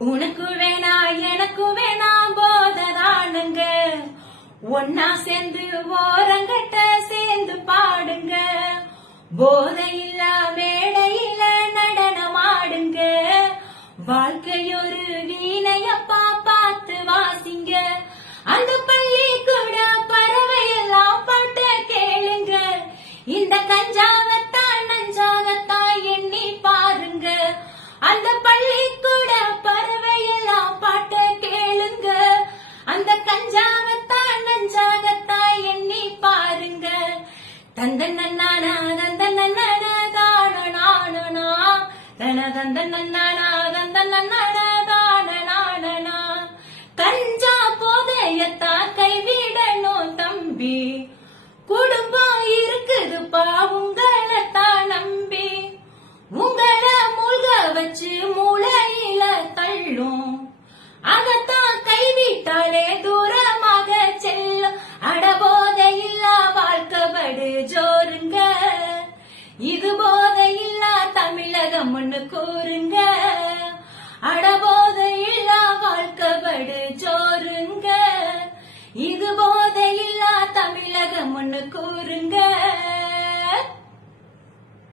உனக்கு வேணா எனக்கு வேணா போததானுங்க, ஒன்னா சேர்ந்து ஓரங்கட்ட சேர்ந்து பாடுங்க, போதையில்ல மேடையில நடனமாடுங்க, வாழ்க்கையொரு வீணையப்பா பார்த்து வாசிங்க, அந்த பள்ளி கூட பறவையெல்லாம் பாட்ட கேளுங்க, இந்த கஞ்சாவத்தான் நஞ்சாகத்தான் எண்ணி பாருங்க, அந்த பள்ளி கூட பறவையெல்லாம் பாட்ட கேளுங்க, அந்த கஞ்சாவத்தான் நஞ்சாகத்தான் எண்ணி பாருங்க, தந்த நன்னானா தந்த நன்னானா தானனா தன தந்த நன்னானா தந்த நன்னானா தானனா, கஞ்சா போதையத்தான் கைவிடணும் தம்பி, குடும்பம் இருக்குதுப்பா உங்களைத்தான் நம்பி, உங்களை மூழ்க வச்சு மூளையில தள்ளும், அதத்தான் கைவிட்டாலே தூரமாக செல்லும், அடபோதையில்லா வாழ்க்கைப்படு ஜோருங்க, இது போதையில்லா தமிழகம் ஒண்ணு கூறுங்க, அடபோதையில்லா வாழ்க்கைப்படு ஜோருங்க, இது போதையில்லா தமிழகம் ஒண்ணு கூறுங்க.